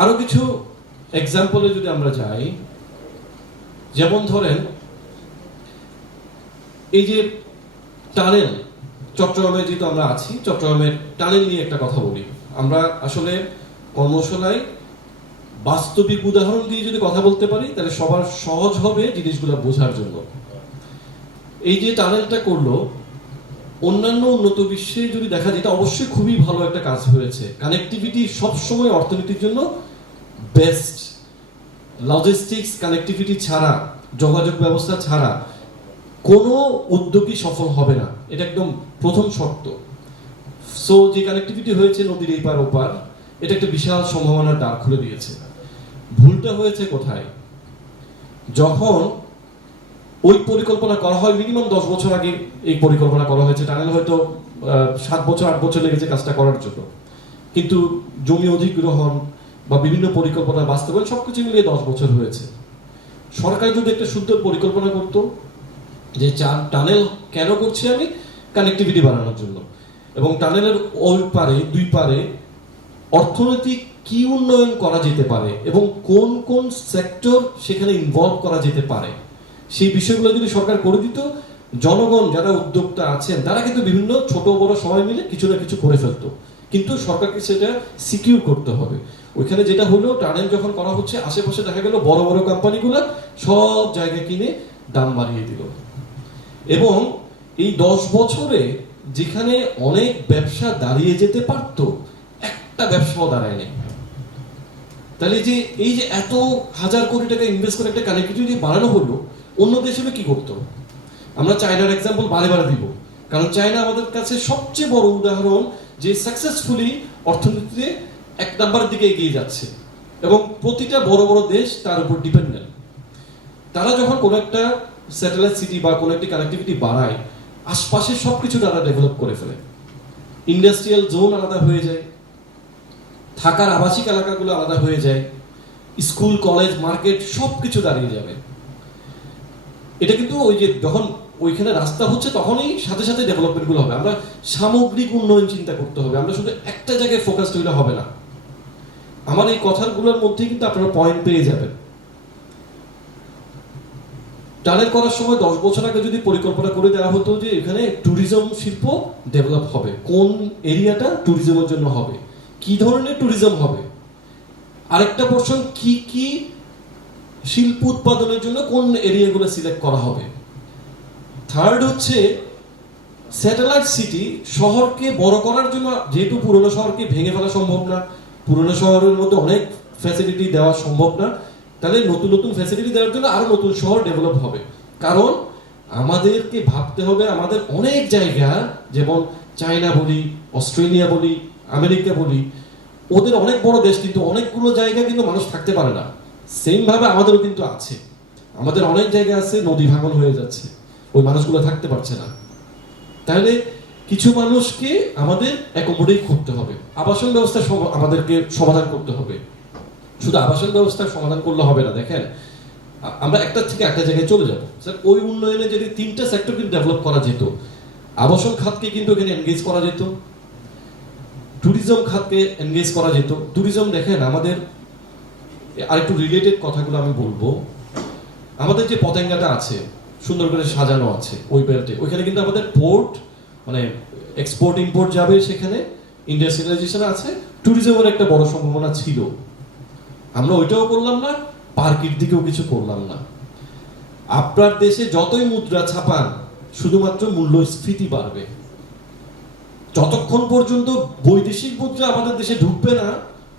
আরো কিছু এক্সাম্পলে যদি আমরা যাই, যেমন ধরেন এই যে টানেল, চট্টগ্রামে যেহেতু আমরা আছি, চট্টগ্রামের টানেল নিয়ে একটা কথা বলি। আমরা আসলে কর্মশালায় বাস্তবিক উদাহরণ দিয়ে যদি কথা বলতে পারি তাহলে সবার সহজ হবে জিনিসগুলো বোঝার জন্য। এই যে টানেলটা করলো, অন্যান্য উন্নত বিশ্বে যদি দেখা যায়, এটা অবশ্যই খুবই ভালো একটা কাজ হয়েছে। কানেক্টিভিটি সবসময় অর্থনীতির জন্য বেস্ট। লজিস্টিক্স কানেক্টিভিটি ছাড়া, যোগাযোগ ব্যবস্থা ছাড়া কোনো উদ্যোগই সফল হবে না, এটা একদম প্রথম শর্ত। সো যে কানেক্টিভিটি হয়েছে নদীর এই পার ওপার, এটা একটা বিশাল সম্ভাবনার দ্বার খুলে দিয়েছে। ভুলটা হয়েছে কোথায়? যখন ওই পরিকল্পনা করা হয় মিনিমাম 10 বছর আগে, এই পরিকল্পনা করা হয়েছে, টানেল হয়তো 7 বছর 8 বছর লেগেছে কাজটা করার জন্য, কিন্তু জমি অধিগ্রহণ বা বিভিন্ন পরিকল্পনা বাস্তবায়ন সবকিছু মিলিয়ে 10 বছর হয়েছে। সরকার যদি একটা সুন্দর পরিকল্পনা করতো যে টানেল কেন করছি আমি, কানেক্টিভিটি বাড়ানোর জন্য, এবং টানেলের ওই পারে দুই পারে অর্থনৈতিক কি উন্নয়ন করা যেতে পারে এবং কোন কোন সেক্টর সেখানে ইনভলভ করা যেতে পারে, সেই বিষয়গুলো যদি সরকার করে দিত, জনগণ যারা উদ্যোক্তা আছেন তারা কিন্তু বিভিন্ন ছোট বড় সবাই মিলে কিছু না কিছু করে ফেলতো। কিন্তু সরকারকে সেটা সিকিউর করতে হবে। ওইখানে যেটা হলো, টানেল যখন করা হচ্ছে আশেপাশে দেখা গেল বড় বড় কোম্পানিগুলো সব জায়গায় কিনে দাম বাড়িয়ে দিল, এবং এই 10 বছরে যেখানে অনেক ব্যবসা দাঁড়িয়ে যেতে পারত, একটা ব্যবসাও দাঁড়ায় নেই। তাহলে যে এই যে এত হাজার কোটি টাকা ইনভেস্ট করে একটা কানেক্টিভিটি বাড়ানো হলো, অন্য দেশে কি করতো? আমরা চায়নার এক্সাম্পল বারে বারে দিব, কারণ চায়না আমাদের কাছে সবচেয়ে বড় উদাহরণ যে সাকসেসফুলি অর্থনীতিতে 1 নম্বরের দিকে এগিয়ে যাচ্ছে, এবং প্রতিটা বড় বড় দেশ তার উপর ডিপেন্ডেন্ট। তারা যখন কোনো একটা স্যাটেলাইট সিটি বা কোনো একটি কানেক্টিভিটি বাড়ায়, আশপাশের সবকিছু তারা ডেভেলপ করে ফেলে। ইন্ডাস্ট্রিয়াল জোন আলাদা হয়ে যায়, থাকার আবাসিক এলাকাগুলো আলাদা হয়ে যায়, স্কুল কলেজ মার্কেট সবকিছু দাঁড়িয়ে যাবে। এটা কিন্তু ওই যে যখন ওইখানে রাস্তা হচ্ছে তখনই সাথে সাথে ডেভেলপমেন্টগুলো হবে। আমরা সামগ্রিক উন্নয়ন চিন্তা করতে হবে, আমরা শুধু একটা জায়গায় ফোকাসড হইলে হবে না। আমার এই কথাগুলোর মধ্যেই কিন্তু আপনারা পয়েন্ট পেয়ে যাবেন। টানেল করার সময় 10 বছর আগে যদি পরিকল্পনা করে দেওয়া হতো যে এখানে ট্যুরিজম শিল্প ডেভেলপ হবে, কোন এরিয়াটা ট্যুরিজমের জন্য হবে, কি ধরনের ট্যুরিজম হবে, আরেকটা পোর্শন কি কি শিল্প উৎপাদনের জন্য কোন এরিয়াগুলো সিলেক্ট করা হবে। থার্ড হচ্ছে স্যাটেলাইট সিটি, শহরকে বড় করার জন্য, যেহেতু পুরনো শহরকে ভেঙে ফেলা সম্ভব না, পুরনো শহরের মধ্যে অনেক ফ্যাসিলিটি দেওয়া সম্ভব না, তাহলে নতুন নতুন ফ্যাসিলিটি দেওয়ার জন্য আরো নতুন শহর ডেভেলপ হবে। কারণ আমাদেরকে ভাবতে হবে, আমাদের অনেক জায়গা, যেমন চায়না বলি, অস্ট্রেলিয়া বলি, আমেরিকা বলি, ওদের অনেক বড় দেশ, কিন্তু অনেকগুলো জায়গা কিন্তু মানুষ থাকতে পারে না। সেম ভাবে আমাদেরও কিন্তু আছে, আমাদের অনেক জায়গা আছে নদী ভাঙন হয়ে যাচ্ছে, ওই মানুষগুলো থাকতে পারছে না। তাহলে কিছু মানুষকে আমাদের অ্যাকোমোডেট করতে হবে, আবাসন ব্যবস্থা আমাদেরকে সমাধান করতে হবে। শুধু আবাসন ব্যবস্থার সমাধান করলে হবে না। দেখেন, আমরা একটা থেকে একটা জায়গায় চলে যাব স্যার, ওই উন্নয়নে যদি 3টা সেক্টর কিন্তু ডেভেলপ করা যেত, আবাসন খাতকে কিন্তু এখানে এনগেজ করা যেত, ট্যুরিজম খাতকে এনগেজ করা যেত। ট্যুরিজম দেখেন, আমাদের আরেকটু রিলেটেড কথাগুলো আমি বলবো। আমাদের যে পতেঙ্গাটা আছে, সুন্দর করে সাজানো আছে ওই বেল্টে, ওইখানে কিন্তু আমাদের পোর্ট, মানে এক্সপোর্ট ইম্পোর্ট যাবে, সেখানে ইন্ডাস্ট্রিয়ালাইজেশন আছে, ট্যুরিজমের একটা বড় সম্ভাবনা ছিল। আমরা ওইটাও করলাম না, পার্কের দিকেও কিছু করলাম না। আপনার দেশে যতই মুদ্রা ছাপান, শুধুমাত্র মূল্যস্ফীতি বাড়বে। যতক্ষণ পর্যন্ত বৈদেশিক মুদ্রা আমাদের দেশে ঢুকবে না,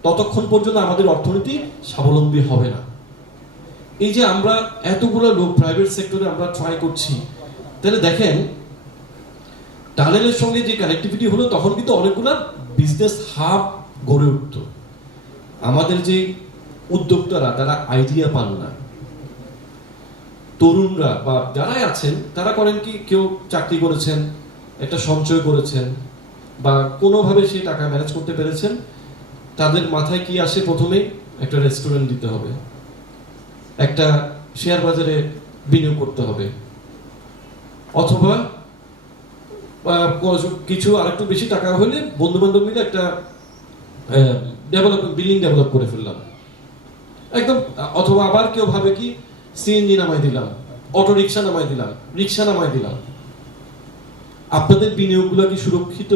ততক্ষণ পর্যন্ত আমাদের অর্থনীতি স্বাবলম্বী হবে না। এই যে আমরা এতগুলো লোক প্রাইভেট সেক্টরে আমরা ট্রাই করছি, তাহলে দেখেন টানেলের সঙ্গে যে কানেক্টিভিটি হলো, তখন কিন্তু অনেকগুলো বিজনেস হাব গড়ে উঠত। আমাদের যে উদ্যোক্তারা, তারা আইডিয়া পান না, তরুণরা বা যারাই আছেন তারা করেন কি, কেউ চাকরি করেছেন, একটা সঞ্চয় করেছেন, বা কোনোভাবে সেই টাকা ম্যানেজ করতে পেরেছেন, তাদের মাথায় কি আসে, প্রথমেই একটা রেস্টুরেন্ট দিতে হবে, একটা শেয়ার বাজারে বিনিয়োগ করতে হবে, অথবা কিছু আরেকটু বেশি টাকা হলে বন্ধু বান্ধব মিলে একটা বিল্ডিং ডেভেলপ করে ফেললাম একদম। অথবা আবার কেউ ভাবে কি সিএনজি নামাই দিলাম, অটো রিক্সা নামাই দিলাম, রিক্সা নামাই দিলাম। আপনাদের বিনিয়োগগুলো কি সুরক্ষিত?